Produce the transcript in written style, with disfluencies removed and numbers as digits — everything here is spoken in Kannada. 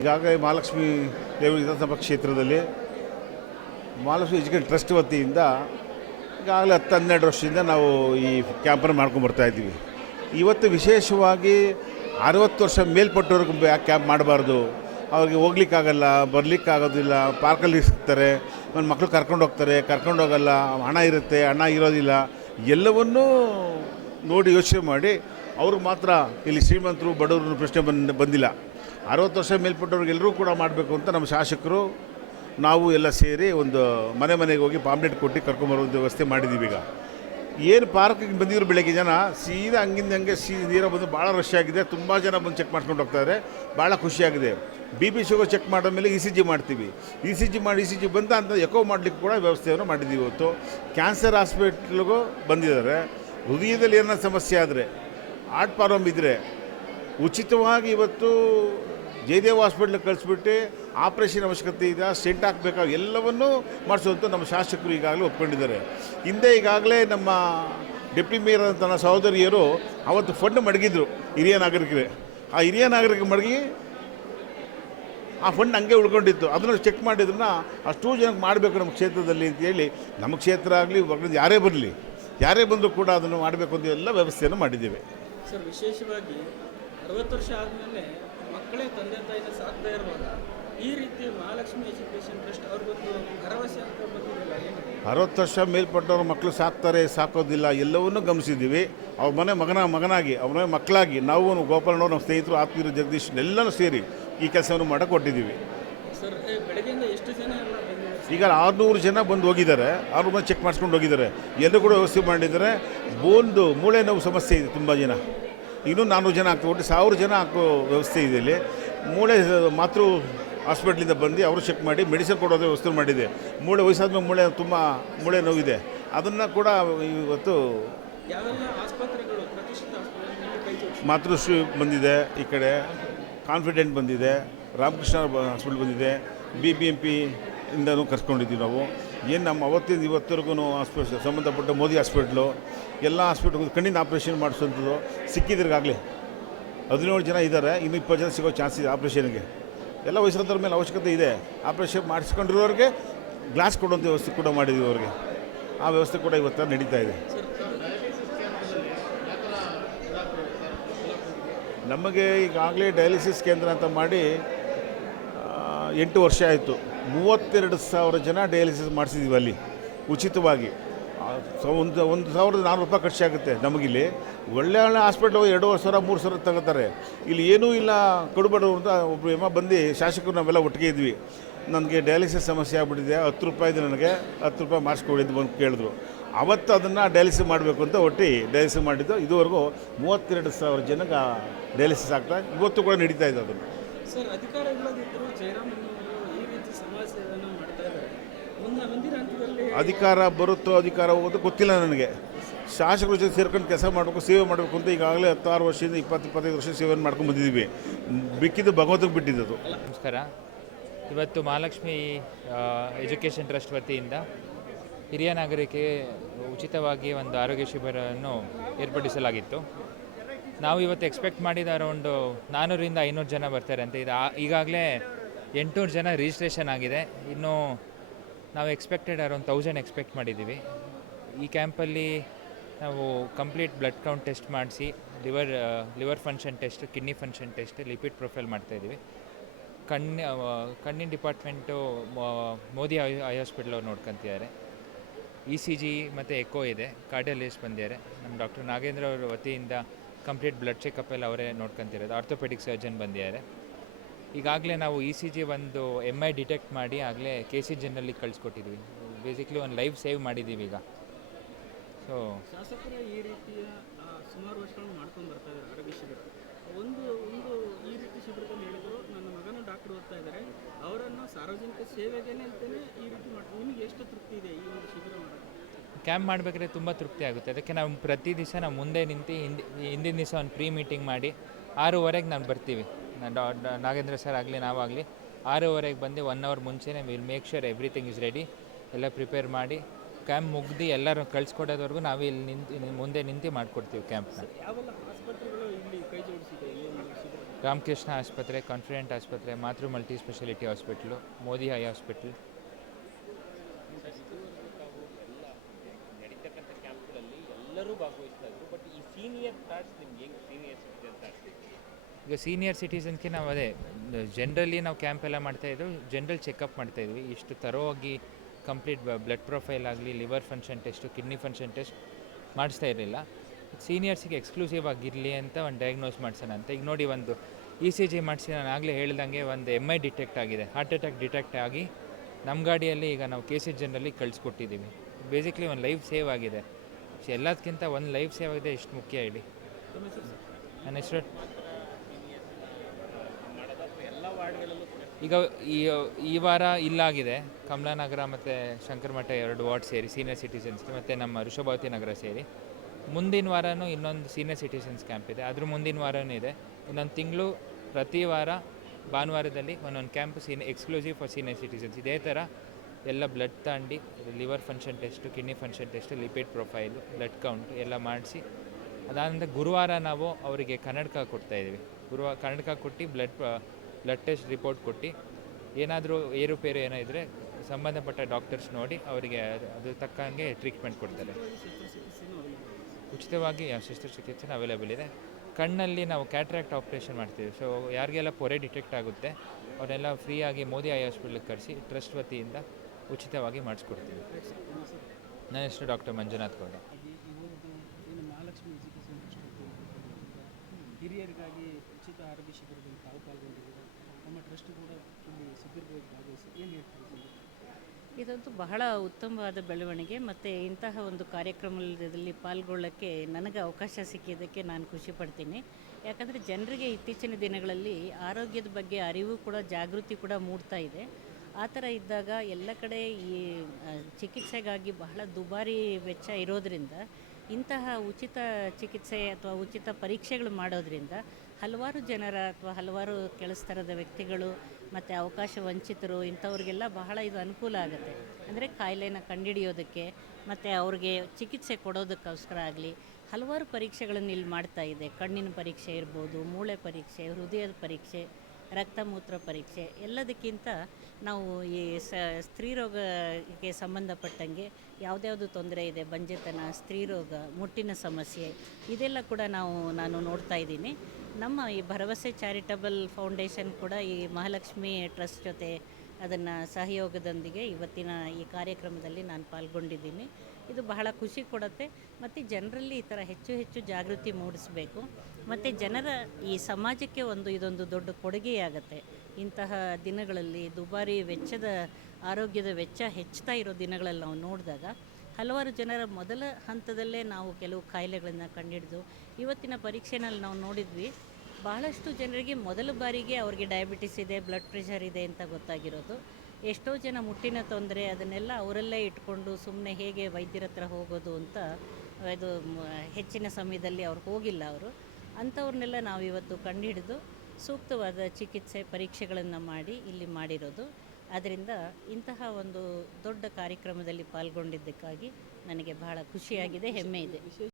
ಈಗಾಗಲೇ ಮಹಾಲಕ್ಷ್ಮಿ ದೇವಿ ವಿಧಾನಸಭಾ ಕ್ಷೇತ್ರದಲ್ಲಿ ಮಹಾಲಕ್ಷ್ಮಿ ಎಜುಕೇಷನ್ ಟ್ರಸ್ಟ್ ವತಿಯಿಂದ ಈಗಾಗಲೇ 10-12 ವರ್ಷದಿಂದ ನಾವು ಈ ಕ್ಯಾಂಪನ್ನು ಮಾಡ್ಕೊಂಬರ್ತಾ ಇದ್ದೀವಿ. ಇವತ್ತು ವಿಶೇಷವಾಗಿ 60 ವರ್ಷ ಮೇಲ್ಪಟ್ಟವ್ರಿಗೆ ಯಾಕೆ ಕ್ಯಾಂಪ್ ಮಾಡಬಾರ್ದು, ಅವ್ರಿಗೆ ಹೋಗ್ಲಿಕ್ಕಾಗಲ್ಲ, ಬರಲಿಕ್ಕಾಗೋದಿಲ್ಲ, ಪಾರ್ಕಲ್ಲಿ ಸಿಗ್ತಾರೆ, ನನ್ನ ಮಕ್ಕಳು ಕರ್ಕೊಂಡು ಹೋಗ್ತಾರೆ, ಕರ್ಕೊಂಡು ಹೋಗಲ್ಲ, ಹಣ ಇರುತ್ತೆ, ಹಣ ಇರೋದಿಲ್ಲ, ಎಲ್ಲವನ್ನೂ ನೋಡಿ ಯೋಚನೆ ಮಾಡಿ ಅವ್ರಿಗೆ ಮಾತ್ರ ಇಲ್ಲಿ ಶ್ರೀಮಂತರು ಬಡವರು ಪ್ರಶ್ನೆ ಬಂದಿಲ್ಲ. 60 ವರ್ಷ ಮೇಲ್ಪಟ್ಟವ್ರಿಗೆಲ್ಲರೂ ಕೂಡ ಮಾಡಬೇಕು ಅಂತ ನಮ್ಮ ಶಾಸಕರು ನಾವು ಎಲ್ಲ ಸೇರಿ ಒಂದು ಮನೆಗೆ ಹೋಗಿ ಪಾಂಪ್ಲೆಟ್ ಕೊಟ್ಟು ಕರ್ಕೊಂಬರೋದು ವ್ಯವಸ್ಥೆ ಮಾಡಿದ್ದೀವಿ. ಈಗ ಏನು ಪಾರ್ಕಿಗೆ ಬಂದಿದ್ರು ಬೆಳಗ್ಗೆ ಜನ ಸೀದಾ ಹಂಗಿಂದ ಹಂಗೆ ನೀರ ಬಂದು ಭಾಳ ರಶ್ ಆಗಿದೆ. ತುಂಬ ಜನ ಬಂದು ಚೆಕ್ ಮಾಡ್ಕೊಂಡು ಹೋಗ್ತಾರೆ, ಭಾಳ ಖುಷಿಯಾಗಿದೆ. BP ಶುಗರ್ ಚೆಕ್ ಮಾಡಿದ ಮೇಲೆ ECG ಮಾಡ್ತೀವಿ. ECG ಬಂದ ಅಂತ ಎಕೋ ಮಾಡಲಿಕ್ಕೆ ಕೂಡ ವ್ಯವಸ್ಥೆಯನ್ನು ಮಾಡಿದ್ದೀವಿ. ಇವತ್ತು ಕ್ಯಾನ್ಸರ್ ಹಾಸ್ಪಿಟ್ಲಿಗೂ ಬಂದಿದ್ದಾರೆ. ಹೃದಯದಲ್ಲಿ ಏನೋ ಸಮಸ್ಯೆ ಆದರೆ, ಹಾರ್ಟ್ ಪ್ರಾಬ್ಲಮ್ ಇದ್ದರೆ ಉಚಿತವಾಗಿ ಇವತ್ತು ಜಯದೇವ ಹಾಸ್ಪಿಟ್ಲಿಗೆ ಕಳಿಸ್ಬಿಟ್ಟು ಆಪ್ರೇಷನ್ ಅವಶ್ಯಕತೆ ಇದೆ, ಸ್ಟೆಂಟ್ ಹಾಕಬೇಕಾಗ ಎಲ್ಲವನ್ನೂ ಮಾಡಿಸುವಂಥ ನಮ್ಮ ಶಾಸಕರು ಈಗಾಗಲೇ ಒಪ್ಕೊಂಡಿದ್ದಾರೆ. ಹಿಂದೆ ಈಗಾಗಲೇ ನಮ್ಮ ಡೆಪ್ಟಿ ಮೇಯರ್ ಅಂತ ನನ್ನ ಸಹೋದರಿಯರು ಅವತ್ತು ಫಂಡ್ ಮಡಗಿದ್ರು ಹಿರಿಯ ನಾಗರಿಕರೇ. ಆ ಹಿರಿಯ ನಾಗರಿಕ ಮಡಗಿ ಆ ಫಂಡ್ ಹಂಗೆ ಉಳ್ಕೊಂಡಿತ್ತು. ಅದನ್ನು ಚೆಕ್ ಮಾಡಿದ್ರನ್ನ ಅಷ್ಟೂ ಜನಕ್ಕೆ ಮಾಡಬೇಕು ನಮ್ಮ ಕ್ಷೇತ್ರದಲ್ಲಿ ಅಂತೇಳಿ, ನಮ್ಮ ಕ್ಷೇತ್ರ ಆಗಲಿ ಹೊರಗಡೆ ಯಾರೇ ಬಂದರೂ ಕೂಡ ಅದನ್ನು ಮಾಡಬೇಕು ಅಂತ ಎಲ್ಲ ವ್ಯವಸ್ಥೆಯನ್ನು ಮಾಡಿದ್ದೇವೆ. ಸರ್, ವಿಶೇಷವಾಗಿ 60 ವರ್ಷ ಆದಮೇಲೆ ಮಕ್ಕಳೇ ತಂದೆ ತಾಯಿನ ಸಾಕ್ತಾ ಇರುವಾಗ ಈ ರೀತಿ ಮಹಾಲಕ್ಷ್ಮಿ ಎಜುಕೇಷನ್ ಟ್ರಸ್ಟ್ ಅವ್ರಿಗೊಂದು ಭರವಸೆ ಅಂತ ಬಂದಿರಲ್ಲ. 60 ವರ್ಷ ಮೇಲ್ಪಟ್ಟವ್ರ ಮಕ್ಕಳು ಸಾಕೋದಿಲ್ಲ, ಎಲ್ಲವನ್ನೂ ಗಮನಿಸಿದ್ದೀವಿ. ಅವ್ರ ಮಗನಾಗಿ ಅವ್ರ ಮಕ್ಕಳಾಗಿ ನಾವು ಗೋಪಾಲನವ್ರು, ನಮ್ಮ ಸ್ನೇಹಿತರು, ಆತ್ಮೀಯರು, ಜಗದೀಶ್ ಎಲ್ಲರೂ ಸೇರಿ ಈ ಕೆಲಸವನ್ನು ಮಾಡೋಕ್ಕೆ ಕೊಟ್ಟಿದ್ದೀವಿ. ಸರ್, ಬೆಳಗ್ಗೆಯಿಂದ ಎಷ್ಟು ಜನ ಎಲ್ಲ ಬಂದಿದ್ದಾರೆ? ಈಗ 600 ಜನ ಬಂದು ಹೋಗಿದ್ದಾರೆ. ಅವ್ರು ಬಂದು ಚೆಕ್ ಮಾಡಿಸ್ಕೊಂಡು ಹೋಗಿದ್ದಾರೆ. ಎಲ್ಲರೂ ಕೂಡ ವ್ಯವಸ್ಥೆ ಮಾಡಿದ್ದಾರೆ. ಮೂಳೆ ನೋವು ಸಮಸ್ಯೆ ಇದೆ ತುಂಬ ಜನ, ಇನ್ನೂ 400 ಜನ ಒಟ್ಟು 1000 ಜನ ಹಾಕೋ ವ್ಯವಸ್ಥೆ ಇದೆ ಇಲ್ಲಿ. ಮಾತೃ ಹಾಸ್ಪಿಟ್ಲಿಂದ ಬಂದು ಅವರು ಚೆಕ್ ಮಾಡಿ ಮೆಡಿಸಿನ್ ಕೊಡೋದು ವ್ಯವಸ್ಥೆ ಮಾಡಿದೆ. ವಯಸ್ಸಾದ್ಮೇಲೆ ತುಂಬ ಮೂಳೆ ನೋವಿದೆ, ಅದನ್ನು ಕೂಡ ಇವತ್ತು ಆಸ್ಪತ್ರೆಗಳು ಪ್ರತಿಷ್ಠಿತ ಮಾತೃಶ್ರೀ ಬಂದಿದೆ, ಈ ಕಡೆ ಕಾನ್ಫಿಡೆಂಟ್ ಬಂದಿದೆ, ರಾಮಕೃಷ್ಣ ಹಾಸ್ಪಿಟ್ಲ್ ಬಂದಿದೆ, BBMP ಇಂದನೂ ಕರ್ಸ್ಕೊಂಡಿದ್ದೀವಿ ನಾವು. ಏನು ನಮ್ಮ ಅವತ್ತಿಂದ ಇವತ್ತರೆಗೂ ಹಾಸ್ಪಿಟ್ಲ್ ಸಂಬಂಧಪಟ್ಟ ಮೋದಿ ಹಾಸ್ಪಿಟ್ಲು ಎಲ್ಲ ಹಾಸ್ಪಿಟ್ಲ್ ಕಣ್ಣಿನ ಆಪ್ರೇಷನ್ ಮಾಡಿಸೋಂಥದ್ದು ಸಿಕ್ಕಿದ್ರಿಗಾಗಲೇ 17 ಜನ ಇದ್ದಾರೆ. ಇನ್ನು 20 ಜನ ಸಿಗೋ ಚಾನ್ಸ್ ಇದೆ ಆಪ್ರೇಷನ್ಗೆ. ಎಲ್ಲ ವಯಸ್ಸಾದವ್ರ ಮೇಲೆ ಅವಶ್ಯಕತೆ ಇದೆ. ಆಪ್ರೇಷನ್ ಮಾಡಿಸ್ಕೊಂಡಿರೋರಿಗೆ ಗ್ಲಾಸ್ ಕೊಡುವಂಥ ವ್ಯವಸ್ಥೆ ಕೂಡ ಮಾಡಿದ್ದೀವಿ ಅವ್ರಿಗೆ. ಆ ವ್ಯವಸ್ಥೆ ಕೂಡ ಇವತ್ತು ನಡೀತಾ ಇದೆ. ನಮಗೆ ಈಗಾಗಲೇ ಡಯಾಲಿಸಿಸ್ ಕೇಂದ್ರ ಅಂತ ಮಾಡಿ 8 ವರ್ಷ ಆಯಿತು. 32,000 ಜನ ಡಯಾಲಿಸಿಸ್ ಮಾಡಿಸಿದ್ದೀವಿ ಅಲ್ಲಿ ಉಚಿತವಾಗಿ. 1,400 ರೂಪಾಯಿ ಖರ್ಚಾಗುತ್ತೆ ನಮಗಿಲ್ಲಿ. ಒಳ್ಳೆ ಹಾಸ್ಪಿಟ್ಲು 2,500-3,000 ತಗೋತಾರೆ. ಇಲ್ಲಿ ಏನೂ ಇಲ್ಲ, ಕೊಡಬೇಡರು ಅಂತ ಒಬ್ಬರು ಬಂದು ಶಾಸಕರು ನಾವೆಲ್ಲ ಒಟ್ಟಿಗೆ ಇದ್ವಿ. ನನಗೆ ಡಯಾಲಿಸಿಸ್ ಸಮಸ್ಯೆ ಆಗ್ಬಿಟ್ಟಿದೆ, 10 ರೂಪಾಯಿ ಇದೆ, ನನಗೆ 10 ರೂಪಾಯಿ ಮಾಡಿಸ್ಕೊಡಿ ಅಂತ ಬಂದು ಕೇಳಿದ್ರು. ಅವತ್ತು ಅದನ್ನು ಡಯಾಲಿಸಿಸ್ ಮಾಡಬೇಕು ಅಂತ ಡಯಾಲಿಸಿಸ್ ಮಾಡಿದ್ದು. ಇದುವರೆಗೂ 32,000 ಜನಕ್ಕೆ ಡಯಾಲಿಸಿಸ್ ಆಗ್ತಾ ಇವತ್ತು ಕೂಡ ನಡೀತಾ ಇದೆ. ಅದನ್ನು ಸರ್, ಅಧಿಕಾರಗಳಾಗಿದ್ದರೂ ಜಯರಾಮನ್ ಈ ರೀತಿ ಸಮಾಜ ಸೇವೆಯನ್ನು ಮಾಡ್ತಾ ಇದ್ದಾರೆ. ಮುಂದಿನ ಹಂತದಲ್ಲಿ ಅಧಿಕಾರ ಬರುತ್ತೋ ಅಧಿಕಾರ ಹೋಗೋದು ಗೊತ್ತಿಲ್ಲ ನನಗೆ. ಶಾಸಕರ ಜೊತೆ ಸೇರ್ಕೊಂಡು ಕೆಲಸ ಮಾಡಬೇಕು, ಸೇವೆ ಮಾಡಬೇಕು ಅಂತ ಈಗಾಗಲೇ 16 ವರ್ಷದಿಂದ 20-25 ವರ್ಷ ಸೇವೆಯನ್ನು ಮಾಡ್ಕೊಂಡು ಬಂದಿದ್ದೀವಿ. ಬಿಕ್ಕಿದ್ದು ಭಗವಂತಕ್ಕೆ ಬಿಟ್ಟಿದ್ದು. ನಮಸ್ಕಾರ. ಇವತ್ತು ಮಹಾಲಕ್ಷ್ಮಿ ಎಜುಕೇಷನ್ ಟ್ರಸ್ಟ್ ವತಿಯಿಂದ ಹಿರಿಯ ನಾಗರಿಕರಿಗೆ ಉಚಿತವಾಗಿ ಒಂದು ಆರೋಗ್ಯ ಶಿಬಿರವನ್ನು ಏರ್ಪಡಿಸಲಾಗಿತ್ತು. ನಾವು ಇವತ್ತು ಎಕ್ಸ್ಪೆಕ್ಟ್ ಮಾಡಿದ ಅರೌಂಡ್ 400-500 ಜನ ಬರ್ತಾರೆ ಅಂತ. ಈಗಾಗಲೇ 800 ಜನ ರಿಜಿಸ್ಟ್ರೇಷನ್ ಆಗಿದೆ. ಇನ್ನು ನಾವು ಎಕ್ಸ್ಪೆಕ್ಟೆಡ್ ಅರೌಂಡ್ 1000 ಎಕ್ಸ್ಪೆಕ್ಟ್ ಮಾಡಿದ್ದೀವಿ. ಈ ಕ್ಯಾಂಪಲ್ಲಿ ನಾವು ಕಂಪ್ಲೀಟ್ ಬ್ಲಡ್ ಕೌಂಟ್ ಟೆಸ್ಟ್ ಮಾಡಿಸಿ, liver function test, kidney function test, lipid profile ಮಾಡ್ತಾಯಿದ್ದೀವಿ. ಕಣ್ಣಿನ ಡಿಪಾರ್ಟ್ಮೆಂಟು ಮೋದಿ ಐ ಹಾಸ್ಪಿಟ್ಲ್ ಅವ್ರು ನೋಡ್ಕೊತಿದ್ದಾರೆ. ECG ಮತ್ತು ಎಕೋ ಇದೆ. ಕಾರ್ಡಿಯಾಲಜಿಸ್ಟ್ ಬಂದಿದ್ದಾರೆ. ನಮ್ಮ ಡಾಕ್ಟರ್ ನಾಗೇಂದ್ರ ಅವರ ವತಿಯಿಂದ ಕಂಪ್ಲೀಟ್ ಬ್ಲಡ್ ಚೆಕಪ್ ಎಲ್ಲ ಅವರೇ ನೋಡ್ಕೊತಿರೋದು. ಆರ್ಥೋಪೆಡಿಕ್ ಸರ್ಜನ್ ಬಂದಿದ್ದಾರೆ. ಈಗಾಗಲೇ ನಾವು ECG ಒಂದು MI ಡಿಟೆಕ್ಟ್ ಮಾಡಿ ಆಗಲೇ KC ಜನರಲ್ಲಿ ಕಳಿಸ್ಕೊಟ್ಟಿದ್ವಿ. ಬೇಸಿಕ್ಲಿ ಒಂದು ಲೈಫ್ ಸೇವ್ ಮಾಡಿದ್ದೀವಿ ಈಗ. ಸೊ ಶಾಸಕರ ಈ ರೀತಿಯ ಸುಮಾರು ವರ್ಷಗಳನ್ನು ಮಾಡ್ಕೊಂಡು ಬರ್ತಾ ಇದ್ದಾರೆ ಆರೋಗ್ಯ ಶಿಬಿರ. ಒಂದು ಈ ರೀತಿ ಶಿಬಿರದಲ್ಲಿ ಹೇಳಿದ್ರು, ನನ್ನ ಮಗನ ಡಾಕ್ಟರ್ ಓದ್ತಾ ಇದ್ದಾರೆ, ಅವರನ್ನು ಸಾರ್ವಜನಿಕ ಸೇವೆಗೇನೆ ಅಂತಲೇ ಈ ರೀತಿ ಮಾಡ್ತಾರೆ. ನಿಮಗೆ ಎಷ್ಟು ತೃಪ್ತಿ ಇದೆ ಈ ಒಂದು ಶಿಬಿರ ಮಾಡೋದು? ಕ್ಯಾಂಪ್ ಮಾಡಬೇಕಾದ್ರೆ ತುಂಬ ತೃಪ್ತಿ ಆಗುತ್ತೆ. ಅದಕ್ಕೆ ನಾವು ಪ್ರತಿ ದಿವಸ ನಾವು ಮುಂದೆ ನಿಂತು ಹಿಂದಿನ ದಿವಸ ಒಂದು ಪ್ರೀ ಮೀಟಿಂಗ್ ಮಾಡಿ 6:00ಗೆ ನಾನು ಬರ್ತೀವಿ. ನಾಗೇಂದ್ರ ಸರ್ ಆಗಲಿ ನಾವಾಗಲಿ 6:00ಗೆ ಬಂದು 1 ಅವರ್ ಮುಂಚೆನೇ will make sure everything is ready. ಎಲ್ಲ ಪ್ರಿಪೇರ್ ಮಾಡಿ ಕ್ಯಾಂಪ್ ಮುಗ್ದು ಎಲ್ಲರೂ ಕಳಿಸ್ಕೊಡೋದ್ವರೆಗೂ ನಾವು ಇಲ್ಲಿ ಮುಂದೆ ನಿಂತು ಮಾಡಿಕೊಡ್ತೀವಿ ಕ್ಯಾಂಪ್ನ. ಯಾವೆಲ್ಲ ಆಸ್ಪತ್ರೆಗಳು ಇಲ್ಲಿ ಕೈ ಜೋಡಿಸಿದೆ ಈ ಒಂದು ಶಿಬಿರ? ರಾಮಕೃಷ್ಣ ಆಸ್ಪತ್ರೆ, ಕಾನ್ಫಿಡೆಂಟ್ ಆಸ್ಪತ್ರೆ, Matru multi speciality hospital, Modi eye hospital. ನಡೀತಕ್ಕಂಥ ಕ್ಯಾಂಪ್ಗಳಲ್ಲಿ ಎಲ್ಲರೂ ಭಾಗವಹಿಸ್ತಾ ಇದ್ರು. ಬಟ್ ಈ ಸೀನಿಯರ್ ಥಾಟ್ಸ್ ನಿಮ್ಗೆ ಹೆಂಗೆ ಸೀನಿಯರ್ ಸಿಟಿಜನ್ ಥಾಟ್ಸ್? ಈಗ ಸೀನಿಯರ್ ಸಿಟಿಸನ್ಸ್ಗೆ ನಾವು ಅದೇ ಜನರಲಿ ನಾವು ಕ್ಯಾಂಪ್ ಎಲ್ಲ ಮಾಡ್ತಾಯಿದ್ರು, ಜನರಲ್ ಚೆಕಪ್ ಮಾಡ್ತಾಯಿದ್ವಿ. ಇಷ್ಟು ತರೋವಾಗಿ ಕಂಪ್ಲೀಟ್ ಬ್ಲಡ್ ಪ್ರೊಫೈಲ್ ಆಗಲಿ, liver function test, kidney function test ಮಾಡಿಸ್ತಾ ಇರಲಿಲ್ಲ. ಸೀನಿಯರ್ಸಿಗೆ ಎಕ್ಸ್ಕ್ಲೂಸಿವ್ ಆಗಿರಲಿ ಅಂತ ಒಂದು ಡಯಾಗ್ನೋಸ್ ಮಾಡಿಸೋಣ ಅಂತ. ಈಗ ನೋಡಿ, ಒಂದು ECG ಮಾಡಿಸಿ ನಾನು ಆಗಲೇ ಹೇಳ್ದಂಗೆ ಒಂದು MI ಡಿಟೆಕ್ಟ್ ಆಗಿದೆ, ಹಾರ್ಟ್ ಅಟ್ಯಾಕ್ ಡಿಟೆಕ್ಟ್ ಆಗಿ ನಮ್ಮ ಗಾಡಿಯಲ್ಲಿ ಈಗ ನಾವು KC ಜನರಲ್ಲಿ ಕಳಿಸ್ಕೊಟ್ಟಿದ್ದೀವಿ. ಬೇಸಿಕ್ಲಿ ಒಂದು ಲೈಫ್ ಸೇವ್ ಆಗಿದೆ. ಎಲ್ಲದಕ್ಕಿಂತ ಒಂದು ಲೈಫ್ ಸೇವ್ ಆಗಿದೆ, ಎಷ್ಟು ಮುಖ್ಯ ಹೇಳಿ. ನನ್ನ ಹೆಸರು ಎಲ್ಲ ವಾರ್ಡ್ಗಳಲ್ಲೂ ಈಗ ಈ ವಾರ ಇಲ್ಲಾಗಿದೆ, ಕಮಲಾನಗರ ಮತ್ತು ಶಂಕರಮಠ 2 ವಾರ್ಡ್ ಸೇರಿ ಸೀನಿಯರ್ ಸಿಟಿಸನ್ಸ್ಗೆ, ಮತ್ತು ನಮ್ಮ ಋಷಭಾವತಿ ನಗರ ಸೇರಿ. ಮುಂದಿನ ವಾರನೂ ಇನ್ನೊಂದು ಸೀನಿಯರ್ ಸಿಟಿಸನ್ಸ್ ಕ್ಯಾಂಪ್ ಇದೆ, ಅದ್ರ ಮುಂದಿನ ವಾರನೂ ಇದೆ. ಇನ್ನೊಂದು ತಿಂಗಳು ಪ್ರತಿ ವಾರ ಭಾನುವಾರದಲ್ಲಿ ಒಂದೊಂದು camp exclusive for senior citizens. ಇದೇ ಥರ ಎಲ್ಲ ಬ್ಲಡ್ ತಗೊಂಡು liver function test, kidney function test, lipid profile, blood count ಎಲ್ಲ ಮಾಡಿಸಿ, ಅದಾದ ಗುರುವಾರ ನಾವು ಅವರಿಗೆ ಕನ್ನಡಕ ಕೊಡ್ತಾಯಿದ್ದೀವಿ. ಕನ್ನಡಕ ಕೊಟ್ಟು ಬ್ಲಡ್ ಟೆಸ್ಟ್ ರಿಪೋರ್ಟ್ ಕೊಟ್ಟು ಏನಾದರೂ ಏರುಪೇರು ಏನೋ ಇದ್ದರೆ ಸಂಬಂಧಪಟ್ಟ ಡಾಕ್ಟರ್ಸ್ ನೋಡಿ ಅವರಿಗೆ ಅದು ತಕ್ಕಂಗೆ ಟ್ರೀಟ್ಮೆಂಟ್ ಕೊಡ್ತಾರೆ. ಉಚಿತವಾಗಿ ಶಸ್ತ್ರಚಿಕಿತ್ಸೆ ಅವೈಲೇಬಲ್ ಇದೆ. ಕಣ್ಣಲ್ಲಿ ನಾವು ಕ್ಯಾಟ್ರಾಕ್ಟ್ ಆಪ್ರೇಷನ್ ಮಾಡ್ತೀವಿ. ಸೊ ಯಾರಿಗೆಲ್ಲ ಪೊರೆ ಡಿಟೆಕ್ಟ್ ಆಗುತ್ತೆ ಅವನ್ನೆಲ್ಲ ಫ್ರೀಯಾಗಿ ಮೋದಿ ಐ ಹಾಸ್ಪಿಟ್ಲಿಗೆ ಕರೆಸಿ ಟ್ರಸ್ಟ್ ವತಿಯಿಂದ ಉಚಿತವಾಗಿ ಮಾಡಿಸ್ಕೊಡ್ತೀವಿ. ನನ್ನ ಹೆಸರು ಡಾಕ್ಟರ್ ಮಂಜುನಾಥ್ ಗೌಡ. ಏನು ಮಹಾಲಕ್ಷ್ಮಿ ಎಜುಕೇಷನ್ ಟ್ರಸ್ಟ್ ಹಿರಿಯರಿಗಾಗಿ ಉಚಿತ ಆರೋಗ್ಯ ಶಿಬಿರದಲ್ಲಿ ಪಾಲ್ಗೊಂಡಿದ್ದೀರಾ. ನಮ್ಮ ಟ್ರಸ್ಟ್ ಕೂಡ ಇಲ್ಲಿ ಸುದೀರ್ಘವಾಗಿ ಭಾಗವಹಿಸಿ ಏನು ಹೇಳ್ತೀವಿ? ಇದೊಂದು ಬಹಳ ಉತ್ತಮವಾದ ಬೆಳವಣಿಗೆ, ಮತ್ತು ಇಂತಹ ಒಂದು ಕಾರ್ಯಕ್ರಮದಲ್ಲಿ ಪಾಲ್ಗೊಳ್ಳೋಕ್ಕೆ ನನಗೆ ಅವಕಾಶ ಸಿಕ್ಕಿದ್ದಕ್ಕೆ ನಾನು ಖುಷಿ ಪಡ್ತೀನಿ. ಯಾಕಂದರೆ ಜನರಿಗೆ ಇತ್ತೀಚಿನ ದಿನಗಳಲ್ಲಿ ಆರೋಗ್ಯದ ಬಗ್ಗೆ ಅರಿವು ಕೂಡ, ಜಾಗೃತಿ ಕೂಡ ಮೂಡ್ತಾ ಇದೆ. ಆ ಥರ ಇದ್ದಾಗ ಎಲ್ಲ ಕಡೆ ಈ ಚಿಕಿತ್ಸೆಗಾಗಿ ಬಹಳ ದುಬಾರಿ ವೆಚ್ಚ ಇರೋದರಿಂದ ಇಂತಹ ಉಚಿತ ಚಿಕಿತ್ಸೆ ಅಥವಾ ಉಚಿತ ಪರೀಕ್ಷೆಗಳು ಮಾಡೋದ್ರಿಂದ ಹಲವಾರು ಜನರ ಅಥವಾ ಹಲವಾರು ಕೆಲಸದ ವ್ಯಕ್ತಿಗಳು ಮತ್ತು ಅವಕಾಶ ವಂಚಿತರು ಇಂಥವ್ರಿಗೆಲ್ಲ ಬಹಳ ಇದು ಅನುಕೂಲ ಆಗುತ್ತೆ. ಅಂದರೆ ಕಾಯಿಲೆನ ಕಂಡುಹಿಡಿಯೋದಕ್ಕೆ ಮತ್ತು ಅವ್ರಿಗೆ ಚಿಕಿತ್ಸೆ ಕೊಡೋದಕ್ಕೋಸ್ಕರ ಆಗಲಿ ಹಲವಾರು ಪರೀಕ್ಷೆಗಳನ್ನು ಇಲ್ಲಿ ಮಾಡ್ತಾ ಇದೆ. ಕಣ್ಣಿನ ಪರೀಕ್ಷೆ ಇರ್ಬೋದು, ಮೂಳೆ ಪರೀಕ್ಷೆ, ಹೃದಯದ ಪರೀಕ್ಷೆ, ರಕ್ತಮೂತ್ರ ಪರೀಕ್ಷೆ. ಎಲ್ಲದಕ್ಕಿಂತ ನಾವು ಈ ಸ್ತ್ರೀರೋಗಕ್ಕೆ ಸಂಬಂಧಪಟ್ಟಂಗೆ ಯಾವುದ್ಯಾವುದು ತೊಂದರೆ ಇದೆ, ಬಂಜೆತನ, ಸ್ತ್ರೀರೋಗ, ಮುಟ್ಟಿನ ಸಮಸ್ಯೆ, ಇದೆಲ್ಲ ಕೂಡ ನಾನು ನೋಡ್ತಾ ಇದ್ದೀನಿ. ನಮ್ಮ ಈ ಭರವಸೆ ಚಾರಿಟಬಲ್ ಫೌಂಡೇಶನ್ ಕೂಡ ಈ ಮಹಾಲಕ್ಷ್ಮಿ ಟ್ರಸ್ಟ್ ಜೊತೆ ಅದನ್ನು ಸಹಯೋಗದೊಂದಿಗೆ ಇವತ್ತಿನ ಈ ಕಾರ್ಯಕ್ರಮದಲ್ಲಿ ನಾನು ಪಾಲ್ಗೊಂಡಿದ್ದೀನಿ. ಇದು ಬಹಳ ಖುಷಿ ಕೊಡುತ್ತೆ ಮತ್ತು ಜನರಲ್ಲಿ ಈ ಥರ ಹೆಚ್ಚು ಹೆಚ್ಚು ಜಾಗೃತಿ ಮೂಡಿಸಬೇಕು. ಮತ್ತು ಜನರ ಈ ಸಮಾಜಕ್ಕೆ ಇದೊಂದು ದೊಡ್ಡ ಕೊಡುಗೆಯಾಗತ್ತೆ. ಇಂತಹ ದಿನಗಳಲ್ಲಿ ದುಬಾರಿ ಆರೋಗ್ಯದ ವೆಚ್ಚ ಹೆಚ್ಚುತ್ತಾ ಇರೋ ದಿನಗಳಲ್ಲಿ ನಾವು ನೋಡಿದಾಗ ಹಲವಾರು ಜನರ ಮೊದಲ ಹಂತದಲ್ಲೇ ನಾವು ಕೆಲವು ಕಾಯಿಲೆಗಳನ್ನು ಕಂಡುಹಿಡಿದು ಇವತ್ತಿನ ಪರೀಕ್ಷೆನಲ್ಲಿ ನಾವು ನೋಡಿದ್ವಿ, ಬಹಳಷ್ಟು ಜನರಿಗೆ ಮೊದಲ ಬಾರಿಗೆ ಅವ್ರಿಗೆ ಡಯಾಬಿಟಿಸ್ ಇದೆ, ಬ್ಲಡ್ ಪ್ರೆಷರ್ ಇದೆ ಅಂತ ಗೊತ್ತಾಗಿರೋದು. ಎಷ್ಟೋ ಜನ ಮುಟ್ಟಿನ ತೊಂದರೆ ಅದನ್ನೆಲ್ಲ ಅವರಲ್ಲೇ ಇಟ್ಕೊಂಡು ಸುಮ್ಮನೆ ಹೇಗೆ ವೈದ್ಯರ ಹತ್ರ ಹೋಗೋದು ಅಂತ ಇದು ಹೆಚ್ಚಿನ ಸಮಯದಲ್ಲಿ ಅವ್ರು ಹೋಗಿಲ್ಲ. ಅಂಥವ್ರನ್ನೆಲ್ಲ ನಾವಿವತ್ತು ಕಂಡುಹಿಡಿದು ಸೂಕ್ತವಾದ ಚಿಕಿತ್ಸೆ ಪರೀಕ್ಷೆಗಳನ್ನು ಮಾಡಿ ಇಲ್ಲಿ ಮಾಡಿರೋದು. ಆದ್ದರಿಂದ ಇಂತಹ ಒಂದು ದೊಡ್ಡ ಕಾರ್ಯಕ್ರಮದಲ್ಲಿ ಪಾಲ್ಗೊಂಡಿದ್ದಕ್ಕಾಗಿ ನನಗೆ ಬಹಳ ಖುಷಿಯಾಗಿದೆ, ಹೆಮ್ಮೆ ಇದೆ.